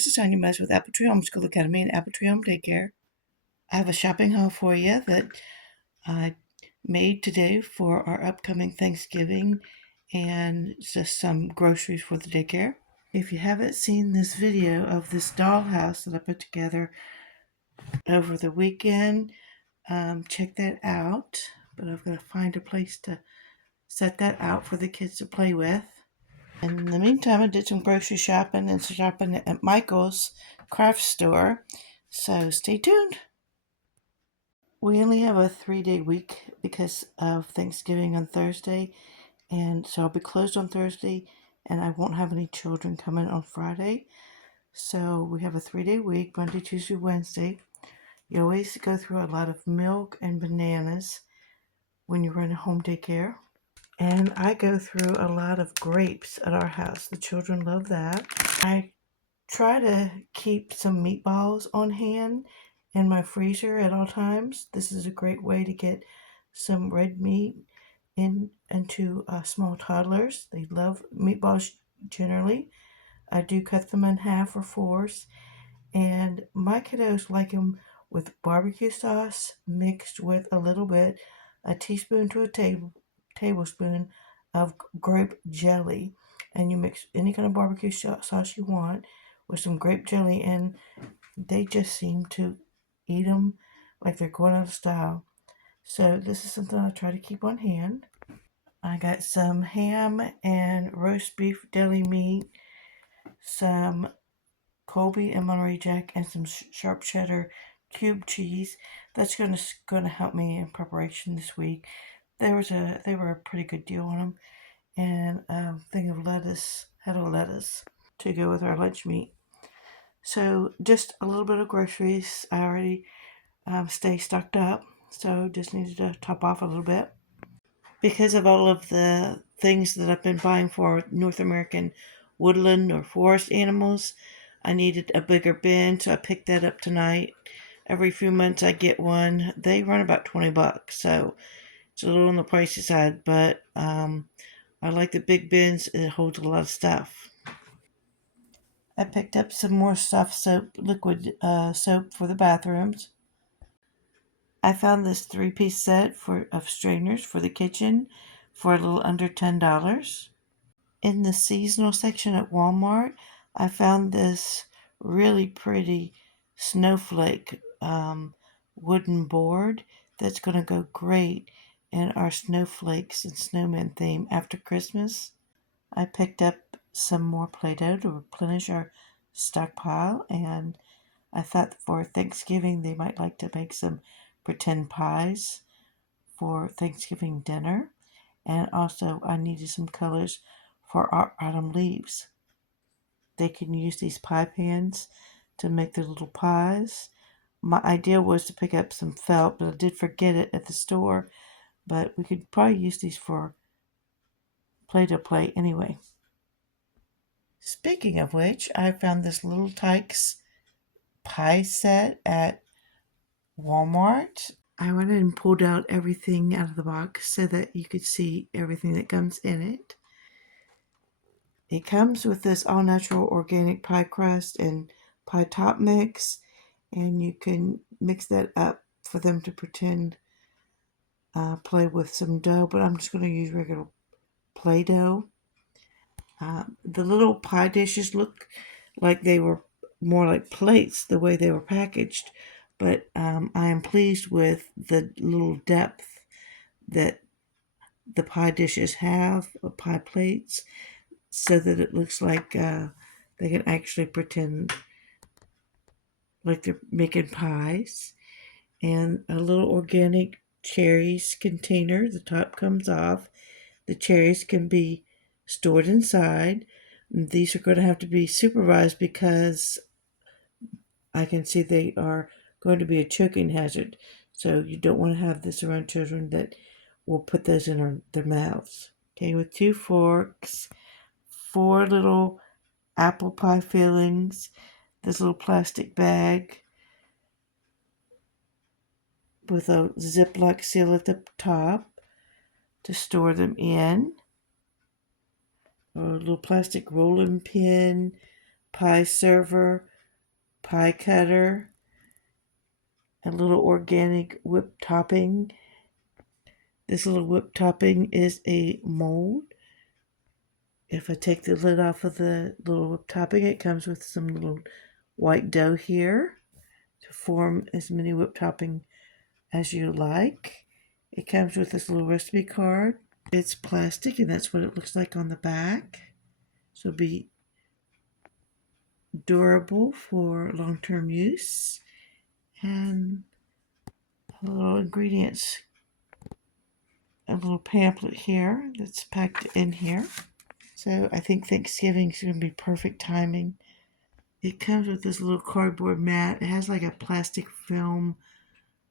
this is Tanya Mess with Apple Tree Homeschool Academy and Apple Tree Home Daycare. I have a shopping haul for you that I made today for our upcoming Thanksgiving and just some groceries for the daycare. If you haven't seen this video of this dollhouse that I put together over the weekend, check that out. But I've got to find a place to set that out for the kids to play with. In the meantime, I did some grocery shopping and shopping at Michael's craft store. So stay tuned. We only have a 3-day week because of Thanksgiving on Thursday. And so I'll be closed on Thursday and I won't have any children coming on Friday. So we have a 3-day week, Monday, Tuesday, Wednesday. You always go through a lot of milk and bananas when you run a home daycare. And I go through a lot of grapes at our house. The children love that. I try to keep some meatballs on hand in my freezer at all times. This is a great way to get some red meat into small toddlers. They love meatballs generally. I do cut them in half or fours. And my kiddos like them with barbecue sauce mixed with a teaspoon to a tablespoon of grape jelly. And you mix any kind of barbecue sauce you want with some grape jelly, and they just seem to eat them like they're going out of style. So this is something I try to keep on hand. I got some ham and roast beef deli meat, some Colby and Monterey Jack, and some sharp cheddar cube cheese. That's going to help me in preparation this week. They were a pretty good deal on them, and a thing of head of lettuce to go with our lunch meat. So just a little bit of groceries. I already stay stocked up, so just needed to top off a little bit. Because of all of the things that I've been buying for North American woodland or forest animals, I needed a bigger bin, so I picked that up tonight. Every few months I get one. They run about $20, so it's a little on the pricey side, but I like the big bins. It holds a lot of stuff. I picked up some more soft soap, liquid soap for the bathrooms. I found this 3-piece set of strainers for the kitchen for a little under $10. In the seasonal section at Walmart, I found this really pretty snowflake wooden board that's going to go great in our snowflakes and snowman theme after Christmas. I picked up some more Play-Doh to replenish our stockpile, and I thought for Thanksgiving they might like to make some pretend pies for Thanksgiving dinner. And also I needed some colors for our autumn leaves. They can use these pie pans to make their little pies. My idea was to pick up some felt, but I did forget it at the store. But we could probably use these for Play-Doh play anyway. Speaking of which, I found this Little Tykes pie set at Walmart. I went and pulled out everything out of the box so that you could see everything that comes in it. It comes with this all-natural organic pie crust and pie top mix, and you can mix that up for them to pretend play with some dough, but I'm just going to use regular Play-Doh. The little pie dishes look like they were more like plates the way they were packaged, but I am pleased with the little depth that the pie dishes have, pie plates, so that it looks like they can actually pretend like they're making pies. And a little organic cherries container, the top comes off. The cherries can be stored inside. These are going to have to be supervised because I can see they are going to be a choking hazard. So you don't want to have this around children that will put those in their mouths. Okay, with 2 forks, 4 little apple pie fillings, this little plastic bag with a Ziploc seal at the top to store them in, a little plastic rolling pin, pie server, pie cutter, a little organic whipped topping. This little whipped topping is a mold. If I take the lid off of the little whipped topping, it comes with some little white dough here to form as many whipped topping as you like. It comes with this little recipe card. It's plastic, and that's what it looks like on the back. So it'll be durable for long-term use. And a little ingredients, a little pamphlet here that's packed in here. So I think Thanksgiving is going to be perfect timing. It comes with this little cardboard mat. It has like a plastic film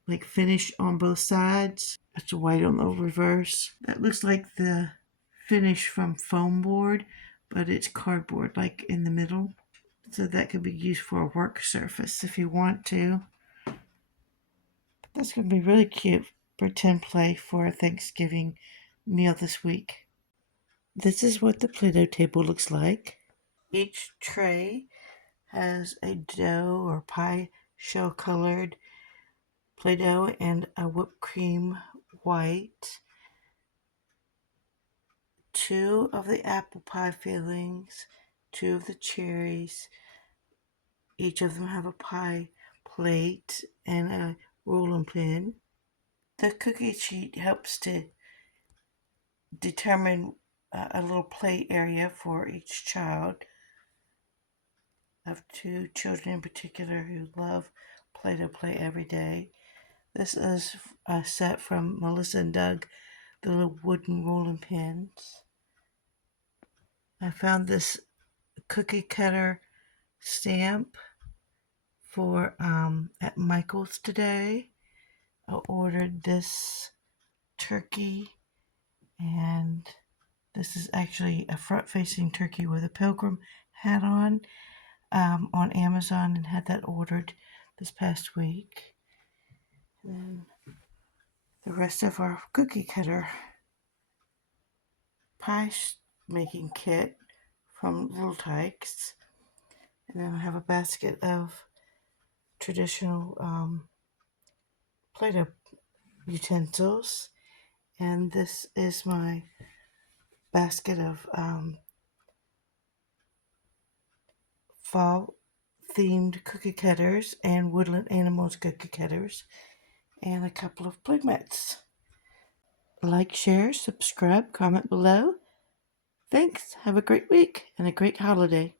like finish on both sides. It's white on the reverse. That looks like the finish from foam board, but it's cardboard like in the middle. So that could be used for a work surface if you want to. That's going to be really cute pretend play for a Thanksgiving meal this week. This is what the Play-Doh table looks like. Each tray has a dough or pie shell colored Play-Doh and a whipped cream white. 2 of the apple pie fillings, 2 of the cherries. Each of them have a pie plate and a rolling pin. The cookie sheet helps to determine a little play area for each child. I have 2 children in particular who love Play-Doh play every day. This is a set from Melissa and Doug, the little wooden rolling pins. I found this cookie cutter stamp for at Michael's today. I ordered this turkey, and this is actually a front-facing turkey with a pilgrim hat on Amazon, and had that ordered this past week. And then the rest of our cookie cutter pie making kit from Little Tykes. And then I have a basket of traditional Play-Doh utensils. And this is my basket of fall themed cookie cutters and woodland animals cookie cutters, and a couple of playmats. Like, share, subscribe, comment below. Thanks. Have a great week and a great holiday.